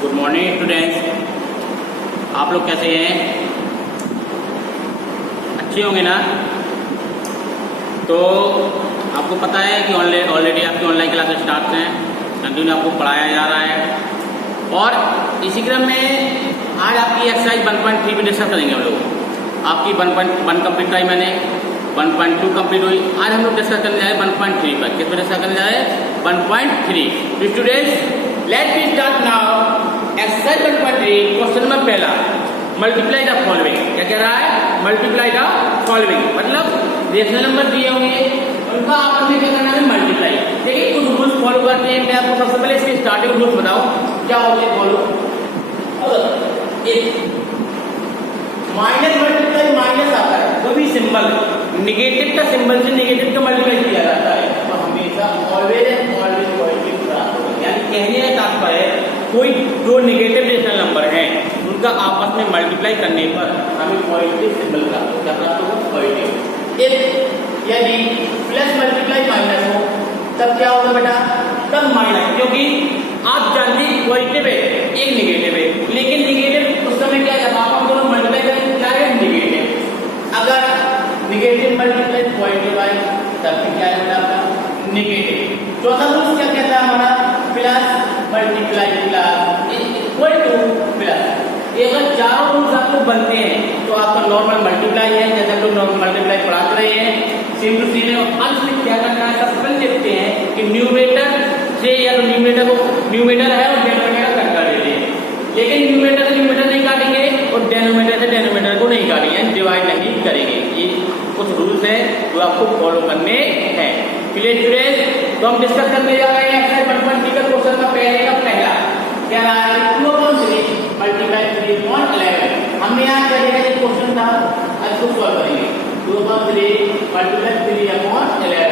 Good morning students, आप लोग कैसे हैं? अच्छे होंगे ना? तो आपको पता है कि ऑलरेडी आपकी ऑनलाइन क्लासेस स्टार्ट हैं, कंटिन्यू आपको पढ़ाया जा रहा है और इसी क्रम में आज आपकी एक्सरसाइज 1.3 पे डिस्कस करेंगे हम लोग। आपकी 1.1 कंप्लीट कराई मैंने, 1.2 कंप्लीट हुई। आज हम लोग डिस्कस करने जा रहे हैं 1.3 पर। किस पर डिस्कस करने जा रहे हैं? 1.3। Students let me start now. Exercise 1.3 question number पहला, मल्टीप्लाई द फॉलोइंग। क्या कह रहा है? मल्टीप्लाई द फॉलोइंग, मतलब रेशनल नंबर दिए होंगे उनका आपस में क्या करना है? मल्टीप्लाई। देखिए कुछ रूल्स फॉलो करते हैं। मैं आपको सबसे पहले इसके स्टार्टिंग रूल्स बताऊं क्या होते हैं फॉलो। माइनस मल्टीप्लाई माइनस आता है, कोई भी सिंबल निगेटिव का सिंबल से निगेटिव का मल्टीप्लाई किया जाता है तो हमेशा ऑलवेज पॉजिटिव प्राप्त होगा। यानी कहने का तात्पर्य कोई दो निगेटिव रेशनल नंबर हैं उनका आपस में मल्टीप्लाई करने पर हमें पॉजिटिव सिंबल प्राप्त होगा। क्या प्राप्त होगा? पॉजिटिव। यदि प्लस मल्टीप्लाई माइनस हो तब क्या होगा बेटा? तब माइनस, क्योंकि आप जानते हैं पॉजिटिव है एक निगेटिव है, लेकिन निगेटिव उस समय क्या है? जब आप दोनों मल्टीप्लाई करेंगे क्या है? निगेटिव। अगर निगेटिव मल्टीप्लाई पॉजिटिव आए तब भी क्या है बेटा? आपका निगेटिव। चौथा रूल क्या कहता है हमारा? Plus multiply plus equal two plus. अगर चारों रूल्स आपको बनते हैं तो आपका नॉर्मल मल्टीप्लाई है, जैसे हम लोग नॉर्मल मल्टीप्लाई पढ़ाते रहे हैं सेम टू सेम है। अंत में क्या करना है? सबसे पहले देखते हैं कि न्यूमरेटर से या तो न्यूमरेटर है और डेनोमिनेटर कट कर देते हैं, लेकिन न्यूमरेटर से न्यूमरेटर नहीं काटेंगे और डेनोमिनेटर से डेनोमिनेटर को नहीं काटेंगे, यानी डिवाइड नहीं करेंगे। ये कुछ रूल्स हैं जो आपको फॉलो करने हैं। Clear student? तो हम डिस्कस करने जा रहे हैं एक्सरसाइज 1.3 का क्वेश्चन का पहला क्या रहा है? 2/3 मल्टीप्लाई 3/11। हमने यहाँ क्या देखा? ये क्वेश्चन था, आज इसको सॉल्व करेंगे। 2/3 मल्टीप्लाई 3/11।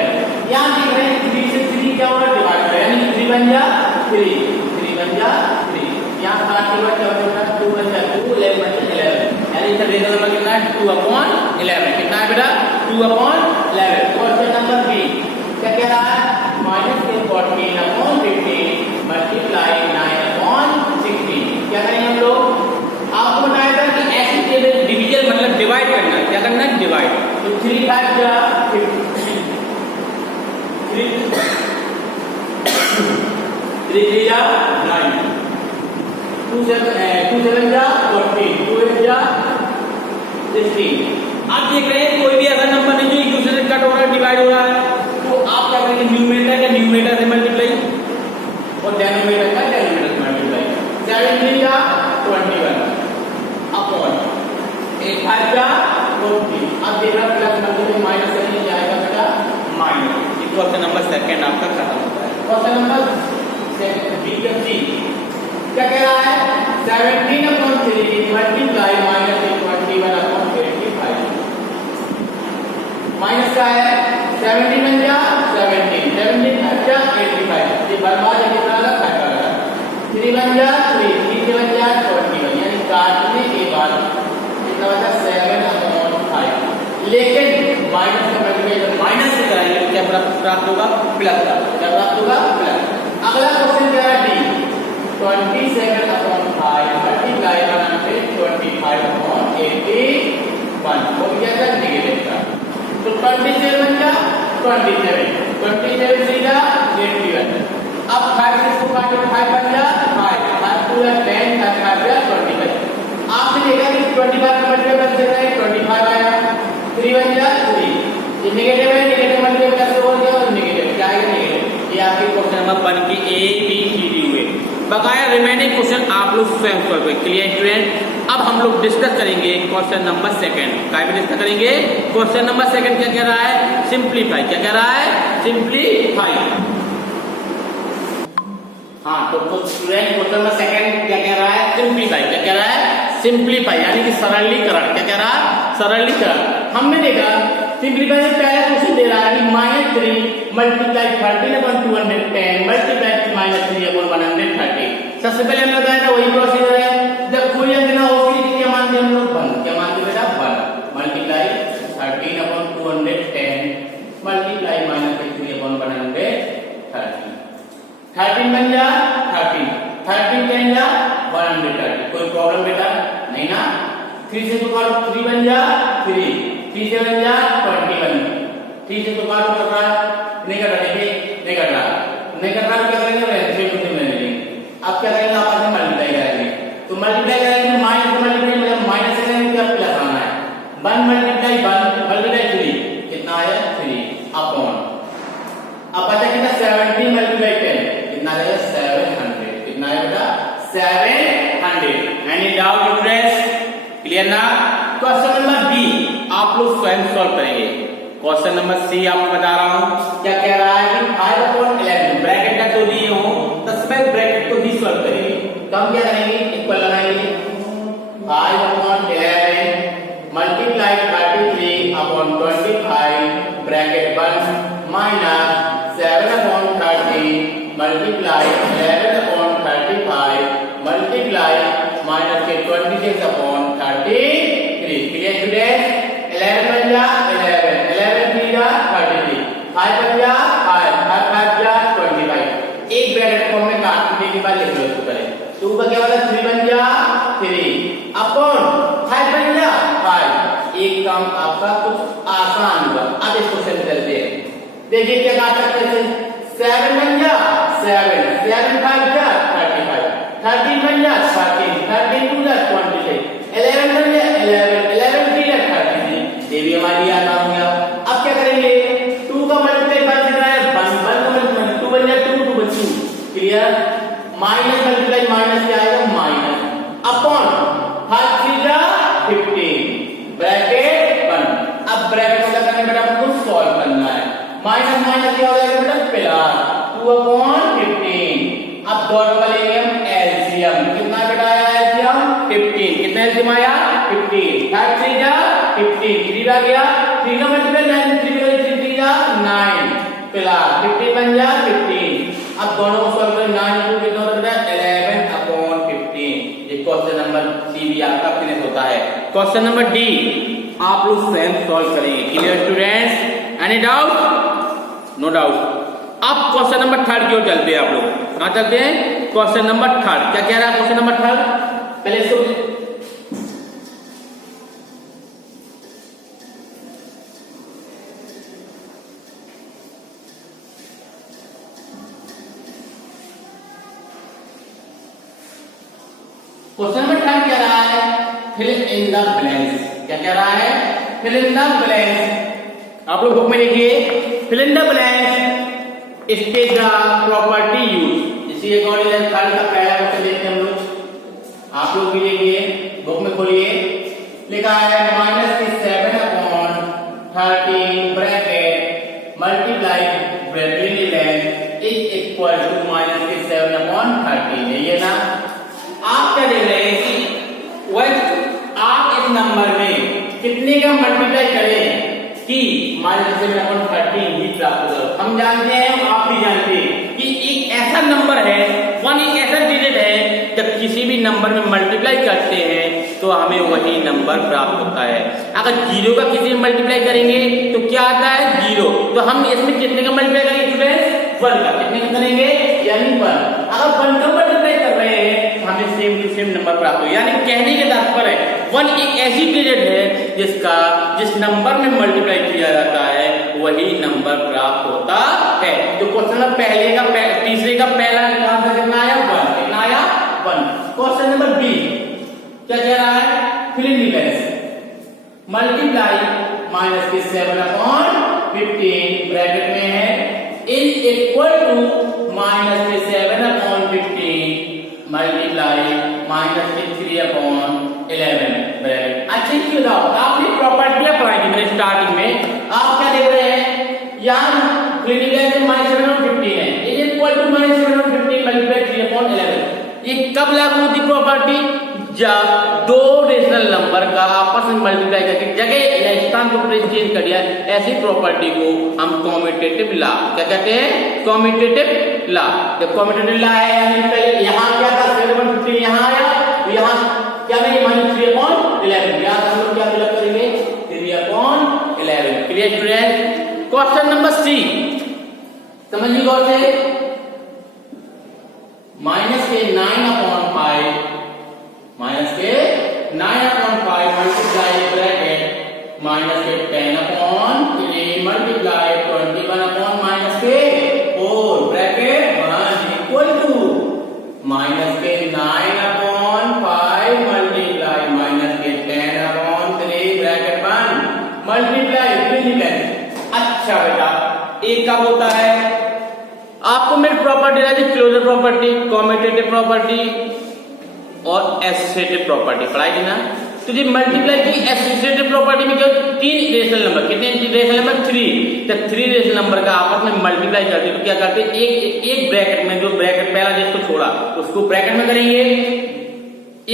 यहाँ देख रहे हैं 3 से 3 क्या होगा? डिवाइड करें, यानी 3 बन जा 3, 3 बन जा 3। यहाँ 7 के बाद क्या होगा? 2 बन जा 2, 11 बन जा 11, यानी इसका रेशनल नंबर कितना है? 2/11। कितना है बेटा? 2/11। क्वेश्चन नंबर बी क्या कह रहा है? -14/15 मल्टीप्लाई 9/16। क्या करेंगे हम लोग? आपको बताया था कि ऐसे डिवीजन मतलब डिवाइड करना। क्या करना है? डिवाइड। तो 3 5 जा 15, 3 जा 9, 2 7 जा 14, 2 8 जा 16। आप देख रहे हैं कोई भी ऐसा नंबर नहीं जो एक दूसरे से कट हो रहा है, डिवाइड हो रहा है, तो आप क्या करेंगे? न्यूमरेटर का न्यूमरेटर से मल्टीप्लाई और डेनोमिनेटर का डेनोमिनेटर से मल्टीप्लाई। 17 जा 21 अपॉन 8 5 जा 40। अब देखना प्लस मल्टीप्लाई माइनस करने जाएगा बेटा माइनस। क्वेश्चन नंबर सेकंड आपका खत्म होता है। क्वेश्चन नंबर बी का सी क्या कह रहा है? 17/3 मल्टीप्लाई -21/85। माइनस क्या है? 17 बन जा 17, 17 अच्छा 85। ये बर्बाद है, कितना लगा? 5 लगा। 3 बन जा 3, 3 बन जा 21, यानी काटने के बाद कितना बचा? 7/5। लेकिन माइनस का मल्टीप्लाई माइनस से कराएंगे तो क्या प्राप्त होगा? प्लस का। क्या प्राप्त होगा? प्लस। अगला क्वेश्चन क्या है? D 27/5 multiply 125/81। वो क्या था? नेगेटिव का। तो 27 बन जा 27 सीधा 81। अब 5 से इसको काटो, 5 बन जा 5, 5 पूरा 10, 5 जा 25। आपने देखा कि 25 का मल्टीप्लाई बन सकता है, 25 आया, 3 बन जा 3। ये नेगेटिव है, नेगेटिव मल्टीप्लाई कैसे हो गया? और नेगेटिव क्या आएगा? नेगेटिव। ये आपके क्वेश्चन नंबर 1 की ए बी सी डी हुए। बकाया रिमेनिंग क्वेश्चन आप लोग स्वयं सॉल्व करें। Clear student? अब हम लोग डिस्कस करेंगे क्वेश्चन नंबर सेकंड। क्या डिस्कस करेंगे? क्वेश्चन नंबर सेकंड क्या कह रहा है? सिंप्लीफाई। क्या कह रहा है? सिंप्लीफाई। हाँ, तो स्टूडेंट क्वेश्चन नंबर सेकंड क्या कह रहा है? सिंप्लीफाई। क्या कह रहा है? सिंप्लीफाई, यानी कि सरलीकरण। क्या कह रहा है? सरलीकरण। हमने देखा सिंप्लीफाई से पहला क्वेश्चन दे रहा है कि -3 मल्टीप्लाई 13/210 मल्टीप्लाई -3/130। सबसे पहले हमने बताया था वही प्रोसीजर है। जब कोई अंक ना हो उसके क्या मानते हम लोग? 1। क्या मानते बेटा? 1 मल्टीप्लाई 13/210 मल्टीप्लाई -3/130। 13 बन जा 13, 13 10 जा 130। कोई प्रॉब्लम बेटा नहीं ना। 3 से तो काटो 3 बन जा 3, 3 से बन जा 21, 3 से तो काटो कट रहा नहीं कट रहा, देखिए नहीं कट रहा, नहीं कट रहा क्या करेंगे 3 को 3 में लेंगे। अब क्या करेंगे आपस में मल्टीप्लाई करेंगे, तो मल्टीप्लाई करेंगे माइनस मल्टीप्लाई मतलब माइनस करेंगे क्या प्लस आना है। 1 मल्टीप्लाई 1 मल्टीप्लाई 3 कितना आया 3 अपॉन, अब बचा कितना 70 मल्टीप्लाई 10 कितना आएगा 700, कितना आएगा बेटा 700। एनी डाउट स्टूडेंट्स, क्लियर ना। क्वेश्चन नंबर बी आप लोग स्वयं सॉल्व करेंगे। क्वेश्चन नंबर सी आपको बता रहा हूं क्या कह रहा है कि 5/11 ब्रैकेट का तो दिए हो तो सब ब्रैकेट को भी सॉल्व करेंगे। तो हम क्या करेंगे इक्वल लगाएंगे 5/11 multiply 33/25 bracket 1 minus 7/30 multiply 11/35 multiply minus के 26/33। Clear student. 11 बन जा 11, 11 3 जा 33, 5 बन जा 5, 5 जा 25। एक ब्रैकेट को हमने काटने के बाद लिख लो इसको पहले। 2 का क्या वाला 3 बन जा 3 अपॉन 5 बन जा 5। एक काम आपका कुछ आसान हुआ। अब इसको सेट करते हैं, देखिए क्या काट सकते हैं। 7 बन जा 7, 7 5 जा 35, 13 बन जा 13, 13 2 जा 26, 11 बन जा 11, 11 3 जा 33। ये भी हमारी याद आ गया। अब क्या करेंगे 2 का मल्टीप्लाई बाय कितना है 1, 1 का मल्टीप्लाई 2 बन जा 2, 2 बन 2। क्लियर। माइनस मल्टीप्लाई माइनस क्या आएगा माइनस अपॉन 5 3 जा 15 ब्रैकेट 1। अब ब्रैकेट को क्या करना है बेटा आपको सॉल्व करना है। माइनस माइनस क्या हो जाएगा बेटा प्लस 2/15। अब दोनों का लेंगे हम एलसीएम, कितना बेटा आया एलसीएम 15, कितना एलसीएम आया 15, 5 3 जा 15, 3 आ गया 3 का मल्टीप्लाई 9, 3 3 जा 9 प्लस 15 बन जा 15। अब दोनों को सॉल्व करें 9 2 कितना होता है 11/15। ये क्वेश्चन नंबर सी भी आपका फिनिश होता है। क्वेश्चन नंबर डी आप लोग स्वयं सॉल्व करेंगे। Clear students, any doubt? No doubt. अब क्वेश्चन नंबर 3 की ओर चलते हैं। आप लोग कहां चलते हैं क्वेश्चन नंबर 3। क्या कह रहा है क्वेश्चन नंबर 3? पहले इसको क्वेश्चन नंबर 3 कह रहा है फिल इन द ब्लैंक्स। क्या कह रहा है फिल इन द ब्लैंक्स। आप लोग बुक में लिखिए fill in the blanks state the property use. इसी अकॉर्डिंग थर्ड का पहला क्वेश्चन देखते हैं हम लोग। आप लोग भी लिखिए बुक में खोलिए, लिखा है -7/13 bracket multiply bracket length is equal to -7/13। ये ना आप क्या देख रहे हैं कि वह आप इस नंबर में कितने का मल्टीप्लाई करें कि -7/13 ही प्राप्त करो। हम जानते हैं आप भी जानते हैं कि एक ऐसा नंबर है 1 एक ऐसा डिजिट है जब किसी भी नंबर में मल्टीप्लाई करते हैं तो हमें वही नंबर प्राप्त होता है। अगर 0 का किसी में मल्टीप्लाई करेंगे तो क्या आता है 0। तो हम इसमें कितने का मल्टीप्लाई करेंगे स्टूडेंट्स 1 का। कितने का करेंगे यानी 1। अगर 1 का मल्टीप्लाई कर रहे हैं तो हमें सेम टू सेम नंबर प्राप्त हो। यानी कहने के तात्पर्य है 1 एक ऐसी डिजिट है जिस नंबर में मल्टीप्लाई किया जाता है वही नंबर प्राप्त होता है। तो क्वेश्चन नंबर तीसरे का पहला आंसर कितना आया 1। कितना आया 1। क्वेश्चन नंबर बी क्या कह रहा है fill in the blanks multiply -7/15 bracket में है is equal to -7/15 multiply -3/11 bracket. अच्छी क्यों ना आपने प्रॉपर्टियां पढ़ाई थी मैंने स्टार्टिंग में। आप क्या देख रहे हैं यहाँ -7/15 है इज इक्वल टू -7/15 मल्टीप्लाई 3/11। ये कब लागू होती प्रॉपर्टी जब दो रेशनल नंबर का आपस में मल्टीप्लाई करके जगह या स्थान को चेंज कर दिया। ऐसी प्रॉपर्टी को हम कॉम्यूटेटिव लॉ क्या कहते हैं कॉम्यूटेटिव लॉ। जब कॉम्यूटेटिव लॉ है यानी यहाँ क्या था 7/15 यहाँ आया तो यहाँ क्या नहीं -3/11 यहाँ हम लोग क्या फिलअप करेंगे 3/11। Clear student. Question number C समझिए गौर से माइनस के 9/5 मल्टीप्लाई ब्रैकेट माइनस के 10/3 multiply 21/-4 bracket 1 equal to minus के 9/5 मल्टीप्लाई माइनस के 10/3 ब्रैकेट 1 मल्टीप्लाई ब्रैकेट। अच्छा बेटा एक कब होता है, आपको मेरी प्रॉपर्टी है क्लोजर प्रॉपर्टी, कॉम्यूटेटिव प्रॉपर्टी और एसोसिएटिव प्रॉपर्टी पढ़ाई थी ना। तो जी मल्टीप्लाई की एसोसिएटिव प्रॉपर्टी में क्या 3 रेशनल नंबर, कितने रेशनल नंबर 3, जब 3 रेशनल नंबर का आपस में मल्टीप्लाई करते तो क्या करते एक ब्रैकेट में, जो ब्रैकेट पहला जिसको छोड़ा उसको ब्रैकेट में करेंगे,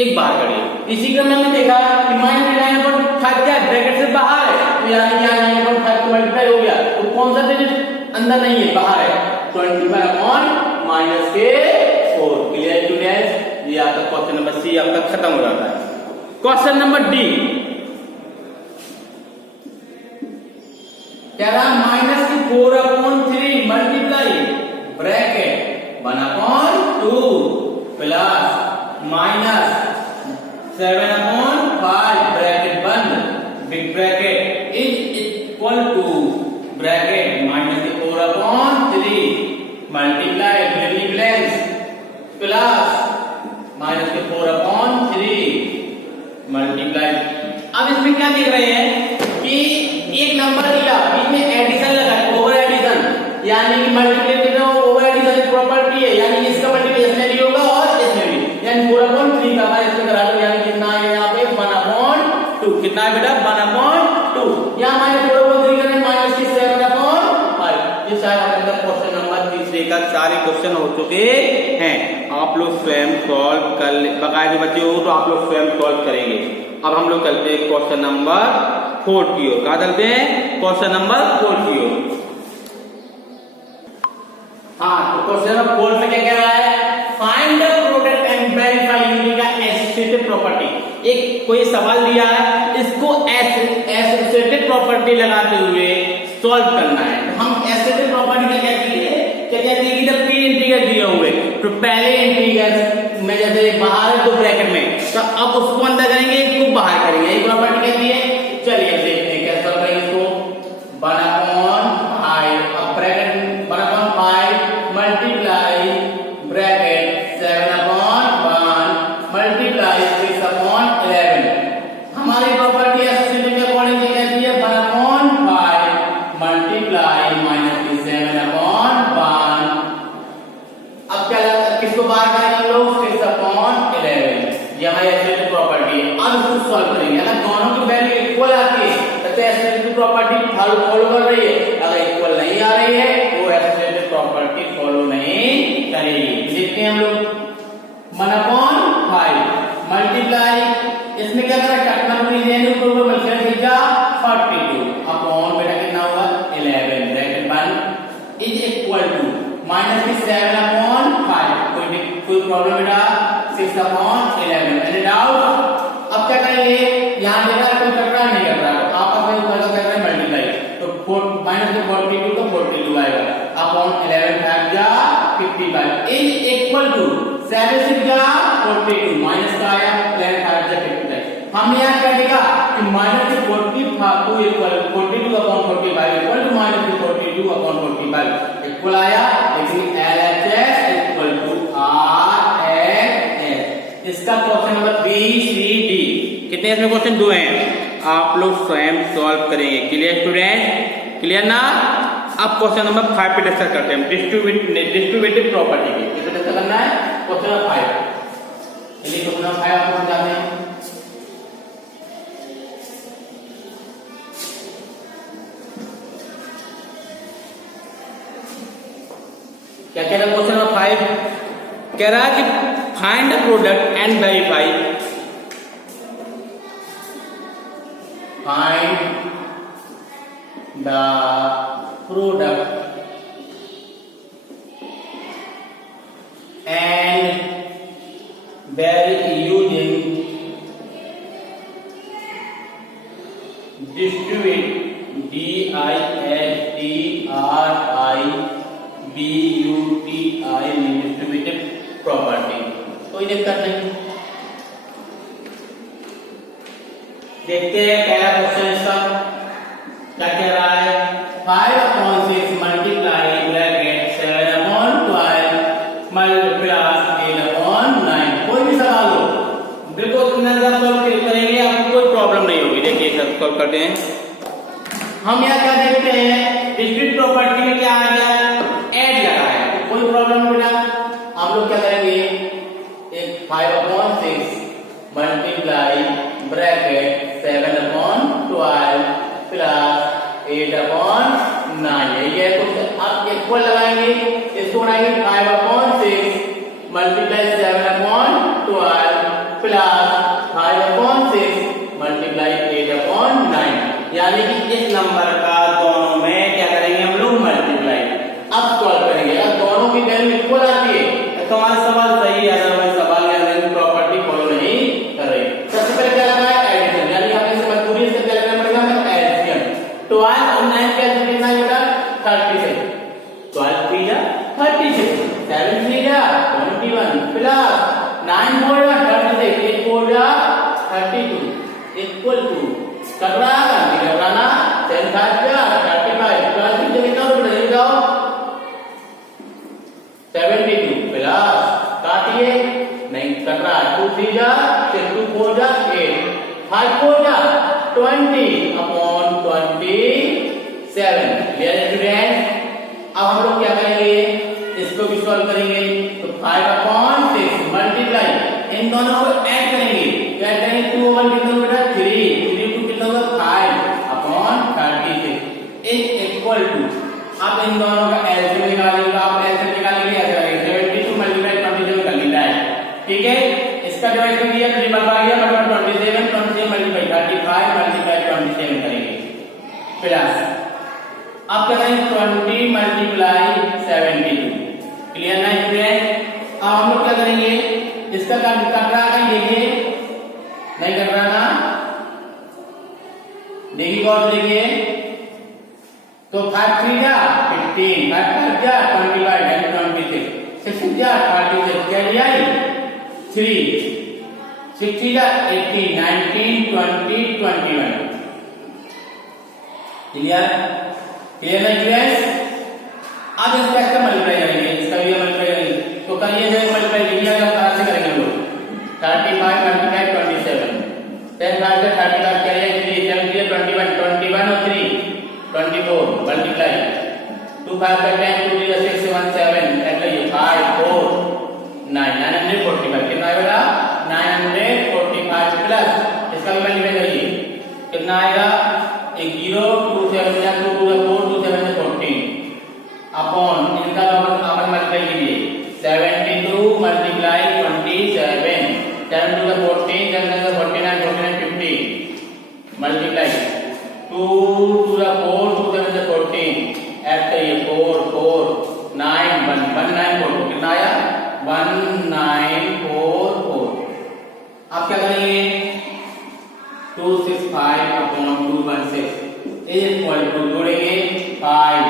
एक बार करिए। इसी क्रम में हमने देखा कि -9/5 क्या ब्रैकेट से बाहर है, तो यानी यहाँ 9/5 मल्टीप्लाई हो गया, तो कौन सा डिजिट अंदर नहीं है, बाहर है, 25/-4 क्लियर स्टूडेंट्स। ये आपका क्वेश्चन नंबर सी आपका खत्म हो जाता है। क्वेश्चन नंबर डी क्या रहा, -4/3 मल्टीप्लाई ब्रैकेट 1/2 प्लस -7/5 ब्रैकेट बंद big bracket is equal to bracket -4/3 multiply bracket plus -4/3 multiply. अब इसमें क्या देख रहे हैं कि एक नंबर दिया, इसमें एडिशन लगा, ओवर एडिशन, यानी कि मल्टीप्लिकेशन और ओवर एडिशन एक प्रॉपर्टी है, यानी इसका मल्टीप्लिकेशन इसमें भी होगा और इसमें भी, यानी 4/3 का इसमें करा दो, यानी कितना है यहाँ पे 1/2, कितना है बेटा 1/2, यहाँ माइनस 4/3 करें माइनस की 7/5। ये सारा क्वेश्चन नंबर तीसरे का सारे क्वेश्चन हो चुके हैं, आप लोग स्वयं सॉल्व कर ले, बकायदे बच्चे हो तो आप लोग स्वयं सॉल्व करेंगे। अब हम लोग चलते हैं क्वेश्चन नंबर 4 की ओर, कहा चलते हैं क्वेश्चन नंबर 4 की ओर। हाँ तो क्वेश्चन नंबर 4 में क्या कह रहा है, find the product and verify unit का एसोसिएटिव प्रॉपर्टी। एक कोई सवाल दिया है, इसको एसोसिएटिव प्रॉपर्टी लगाते हुए सॉल्व करना है। हम एसोसिएटिव प्रॉपर्टी क्या कहती है कि जब 3 इंटीग्रल दिए हुए तो पहले इंटीग्रल में जैसे बाहर है तो ब्रैकेट में, तो अब उसको अंदर करेंगे, एक को बाहर करेंगे, यही प्रॉपर्टी कहती है। चलिए देखते हैं कैसे सॉल्व करेंगे इसको। 1/5 अब ब्रैकेट 1/5 मल्टीप्लाई ब्रैकेट 7/1 मल्टीप्लाई 6/11। हमारी प्रॉपर्टी एसोसिएटिव के अकॉर्डिंग कहती है 1/5 मल्टीप्लाई -7/1। अब क्या किसको बाहर करेंगे हम लोग, 6/11, यहाँ एसोसिएटिव प्रॉपर्टी है। अब इसको सॉल्व करेंगे, अगर दोनों की वैल्यू इक्वल आती है तो एसोसिएटिव प्रॉपर्टी फॉलो कर रही है, अगर इक्वल नहीं आ रही है तो एसोसिएटिव प्रॉपर्टी फॉलो नहीं करेगी। देखते हैं हम लोग 1/5 मल्टीप्लाई, इसमें क्या करा मल्टीप्लाई 42 अपॉन बेटा कितना होगा 11 bracket 1 is equal to minus की 7/5, कोई प्रॉब्लम बेटा 6/11। Any doubt? अब क्या करेंगे, यहाँ देखा कोई टकराव नहीं कर रहा, तो आपस में कर रहे हैं मल्टीप्लाई, तो माइनस में 42 तो 42 आएगा अपॉन 11 5 जा 55 इज इक्वल टू 7 6 जा 42 माइनस का आया 11 5 जा 55। हमने यहाँ क्या देखा कि minus 42 equal 42 upon 45 equal to minus 42 upon 45 equal आया, लेकिन LHS इक्वल टू RHS। इसका question number B C D कितने इसमें क्वेश्चन 2 हैं, आप लोग स्वयं सॉल्व करेंगे। क्लियर स्टूडेंट, क्लियर ना। अब क्वेश्चन नंबर 5 पे डिस्कस करते हैं, डिस्ट्रीब्यूटिव प्रॉपर्टी की किसे डिस्कस करना है, क्वेश्चन नंबर 5। चलिए क्वेश्चन नंबर 5 आपको समझाते हैं। क्या कह रहा है क्वेश्चन नंबर 5, कह रहा है कि find the product and verify, find the product and using distribute DISTRIBUTI distributive property, कोई दिक्कत नहीं। देखते हैं पहला क्वेश्चन इसका क्या कह रहा है। 5/6 मल्टीप्लाई ब्रैकेट 7/12 प्लस 8/9। कोई भी सवाल हो बिल्कुल सॉल्व करेंगे, आपको कोई प्रॉब्लम नहीं होगी। देखिए सब सॉल्व करते हैं। हम यहाँ क्या देखते हैं, डिस्क्रीट प्रॉपर्टी में क्या आ गया, ऐड लगा है, कोई प्रॉब्लम नहीं बेटा। हम लोग क्या करेंगे, एक 5/6 मल्टीप्लाई ब्रैकेट 7/12 प्लस 8/9 ये कुछ आप इक्वल लगाएंगे, इसको बनाएंगे 5/6 मल्टीप्लाई 7/12 प्लस 5/6 मल्टीप्लाई 8/9, यानी कि इस नंबर का दोनों में क्या करेंगे हम लोग, मल्टीप्लाई। अब सॉल्व करेंगे, अब दोनों की वैल्यू इक्वल आती है तो हमारा सवाल सही है, अदरवाइज सवाल के अंदर प्रॉपर्टी फॉलो नहीं कर रही। सबसे पहले क्या लगा है, एडिशन, यानी हमें से मजबूरी से क्या करना पड़ेगा, हमें एडिशन। 12 और 9 क्या कितना है बेटा, 36। 12 3 जा 36, 7 3 जा 21 प्लस 9 4 जा 36, 8 4 जा 32 इक्वल टू घबराना 10 5 जा 35 प्लस कितना हो जाएगा 72 प्लस काटिए नहीं कट रहा, 2 3 जा 2 4 जा 8 5 4 जा 20/27। Clear student. अब हम लोग क्या करेंगे, इसको भी सॉल्व करेंगे। तो 5/6 मल्टीप्लाई इन दोनों को ऐड करेंगे, क्या करेंगे 2 over कितना बेटा 3 2 कितना होगा 5/36 इज इक्वल टू, आप इन दोनों का एलसीएम निकालेंगे, आप एलसीएम निकालेंगे ऐसे करेंगे 72 मल्टीप्लाई 27 कर लेना है, ठीक है। इसका डिवाइड किया 3 बचा गया, मतलब 27 मल्टीप्लाई 35 मल्टीप्लाई 27 करेंगे प्लस अब क्या करेंगे 20 मल्टीप्लाई 72। क्लियर ना स्टूडेंट। अब हम लोग क्या करेंगे, इसका कट रहा है, देखिए नहीं कट रहा ना, देखिए और देखिए तो 5 3 जा 15 5 5 जा 25 यानी 26 6 जा 36 क्या लिया 3 6 जा 18 19 20 21। क्लियर क्लियर है फ्रेंड्स। अब इसका इसका मल्टीप्लाई करेंगे, इसका भी मल्टीप्लाई करेंगे, तो करिए जब मल्टीप्लाई किया जाए तरह से करेंगे हम लोग 35 मल्टीप्लाई 27 10 5 से 35 क्या है 3 7 3 21 21 और 3 24 मल्टीप्लाई 2 5 का 10 2 0 6 1 7 ऐड लीजिए 5 4 9 945 कितना आएगा 945 प्लस इसका भी मल्टीप्लाई करिए कितना आएगा 1 0 2 7 या 2 2 4 2 7 14 अपॉन इनका अपन मल्टीप्लाई कीजिए 72 मल्टीप्लाई 27 7 2 14 7 9 49 49 50 मल्टीप्लाई 2 2 4 2 7 14 ऐड करिए 4 4 9 1 1944 कितना आया 1944। आप क्या करेंगे 265 अपॉन 216 इज इक्वल टू जोड़ेंगे 5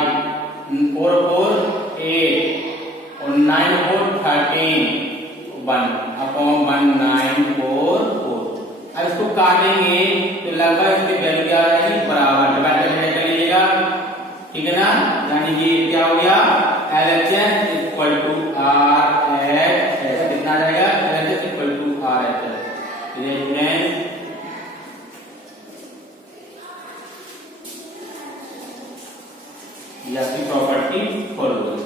4 4 8 और 9 4 13 1 अपॉन 1944। अब इसको काटेंगे तो लगभग इसकी वैल्यू क्या आ जाएगी बराबर डिवाइड कर लीजिएगा, ठीक है ना। यानी कि क्या हो गया LHS इक्वल टू RHS कितना आ जाएगा LHS इक्वल टू RHS। ये प्रॉपर्टी फॉलो करो।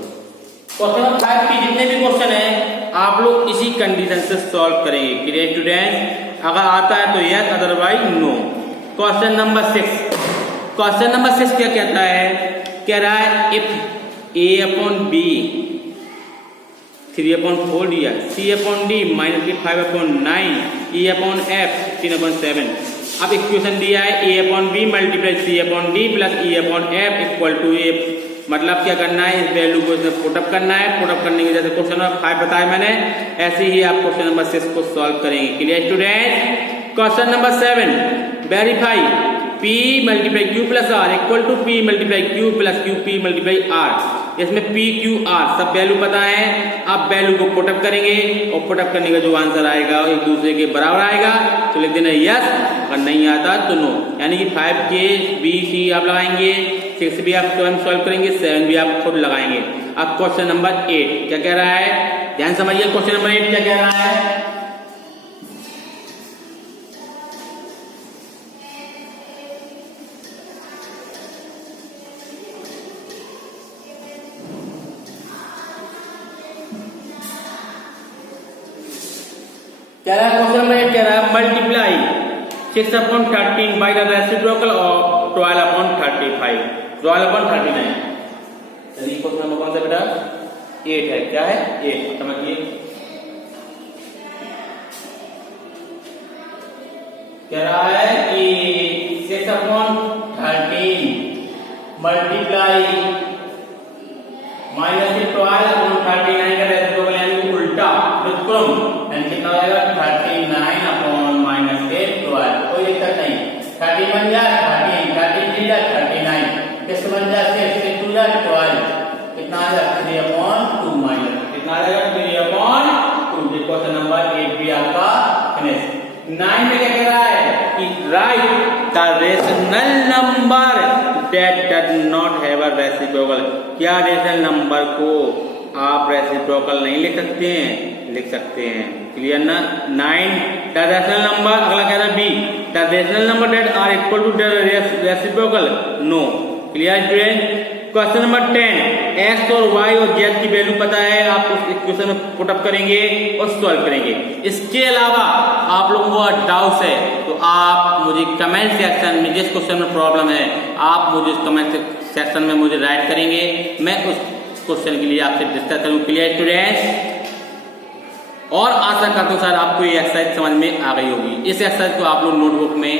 क्वेश्चन नंबर 5 की जितने भी क्वेश्चन है आप लोग इसी कंडीशन से सॉल्व करेंगे। Clear student. अगर आता है तो yes otherwise no. Question number 6, question number 6 क्या कहता है, कह रहा है इफ a अपॉन b 3/4 दिया c upon d -5/9 e upon f 3/7। अब इक्वेशन दिया है a upon b multiply c upon d plus e upon f equal to a, मतलब क्या करना है इस वैल्यू को इसमें पुटअप करना है। पुटअप करने के जैसे क्वेश्चन नंबर 5 बताया मैंने ऐसे ही आप क्वेश्चन नंबर 6 को सॉल्व करेंगे। Clear student. Question number 7 verify P multiply Q plus R equal to P multiply Q plus QP multiply R। इसमें P Q R सब वैल्यू पता है। अब वैल्यू को पुटअप करेंगे और पुटअप करने का जो आंसर आएगा एक दूसरे के बराबर आएगा तो लिख देना यस, अगर नहीं आता तो नो। यानी कि 5K B C आप लगाएंगे, 6 भी आप स्वयं सॉल्व करेंगे, 7 भी आप खुद लगाएंगे। अब क्वेश्चन नंबर 8 क्या कह रहा है, ध्यान समझिए। क्वेश्चन नंबर 8 क्या कह रहा है, क्वेश्चन नंबर 8 कह रहा है multiply 6/13 by the reciprocal of 12/35, 12/39। चलिए क्वेश्चन नंबर कौन सा बेटा, 8 है। क्या है 8, समझिए। कह रहा है कि 6/13 मल्टीप्लाई -12/39 का रेसिप्रोकल यानी उल्टा व्युत्क्रम कितना हो जाएगा 39/-8 12। कोई दिक्कत नहीं, 30 बन जाए 13, 30 3 जा 39, किस बन जाए 6 2 जा 12, कितना आ जाएगा 3/2 माइनस कितना आ जाएगा 3/2। क्वेश्चन नंबर 8 भी आपका फिनिश। 9 में क्या कह रहा है कि right the rational number that does not have a reciprocal. क्या रेशनल नंबर को आप रेसिप्रोकल नहीं लिख सकते हैं, लिख सकते हैं। क्लियर ना। 9 द रेशनल नंबर, अगला कह रहा है be the rational number that are equal to the reciprocal, no. Clear student. Question number 10 x और वाई और जेड की वैल्यू पता है, आप उस इक्वेशन में पुटअप करेंगे और सॉल्व करेंगे। इसके अलावा आप लोगों को डाउट्स है तो आप मुझे कमेंट सेक्शन में, जिस क्वेश्चन में प्रॉब्लम है आप मुझे उस कमेंट सेक्शन में मुझे राइट करेंगे, मैं उस क्वेश्चन के लिए आपसे डिस्कस करूँ। Clear students. और आशा करता हूँ सर आपको ये एक्सरसाइज समझ में आ गई होगी। इस एक्सरसाइज को आप लोग नोटबुक में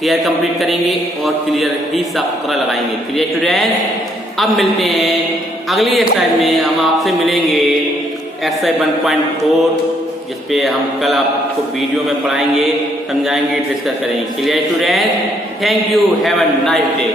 फेयर कंप्लीट करेंगे और क्लियर ही साफ सुथरा लगाएंगे। Clear students. अब मिलते हैं अगली एक्सरसाइज में, हम आपसे मिलेंगे एक्सरसाइज 1.4 जिसपे हम कल आपको वीडियो में पढ़ाएंगे, समझाएंगे, डिस्कस करेंगे। Clear students. Thank you, have a nice day.